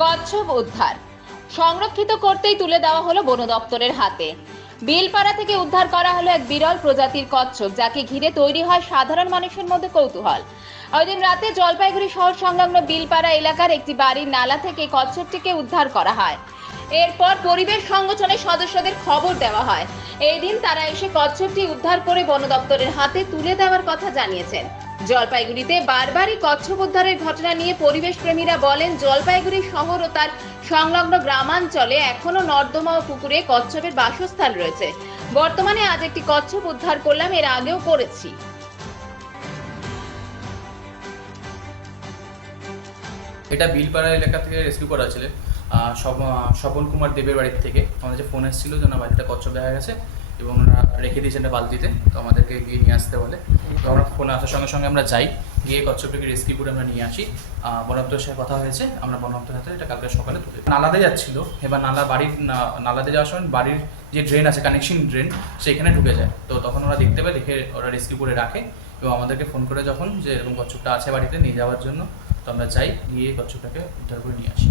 কচ্ছপ উদ্ধার। সংরক্ষিত করতেই তুলে দেওয়া হলো বন দপ্তরের হাতে। বিলপাড়া থেকে উদ্ধার করা হলো এক বিরল প্রজাতির কচ্ছপ, যাকে ঘিরে তৈরি হয় সাধারণ মানুষের মধ্যে কৌতূহল। ওই দিন রাতে জলপাইগুড়ি শহর সংলগ্ন বিলপাড়া এলাকার একটি বাড়ির নালা থেকে কচ্ছপটিকে উদ্ধার করা হয়। এরপর পরিবেশ সংগঠনের সদস্যদের খবর দেওয়া হয়। এই দিন তারা এসে কচ্ছপটি উদ্ধার করে বন দপ্তরের হাতে তুলে দেওয়ার কথা জানিয়েছেন। জলপাইগুড়িতে বারবারই কচ্ছপ উদ্ধারের ঘটনা নিয়ে পরিবেশ প্রেমীরা বলেন জলপাইগুড়ি শহর ও তার সংলগ্ন গ্রামাঞ্চলে এখনও নর্দমা ও পুকুরে কচ্ছপের বাসস্থান রয়েছে। বর্তমানে আজ একটি কচ্ছপ উদ্ধার করলাম এর আগেও করেছি। এটা বিলপাড়া এলাকা থেকে রেস্কিউ করা ছিল। আহ, সব- আহ, স্বপন কুমার দেবের বাড়ির থেকে। আমাদের যে ফোন এসেছিল যে না বাড়িতে কচ্ছপ দেখা গেছে এবং ওনারা রেখে দিয়েছেন একটা বালতিতে তো আমাদেরকে গিয়ে নিয়ে আসতে বলে। তো আমরা ফোন আসার সঙ্গে সঙ্গে আমরা যাই গিয়ে কচ্ছপটাকে রেস্কিউ করে আমরা নিয়ে আসি। আহ, বন দপ্তরের সাথে কথা হয়েছে আমরা বন দপ্তরের হাতে এটা কালকে সকালে তুলে। নালাতে যাচ্ছিল এবার নালা বাড়ির নালাতে যাওয়ার সময় বাড়ির যে ড্রেন আছে কানেকশন ড্রেন সেখানে ঢুকে যায়। তো তখন ওরা দেখতে পায় দেখে ওরা রেস্কিউ করে রাখে। এবং আমাদেরকে ফোন করে যখন যে এরকম কচ্ছপটা আছে বাড়িতে নিয়ে যাওয়ার জন্য তো আমরা চাই গিয়ে কচ্ছপটাকে উদ্ধার করে নিয়ে আসি।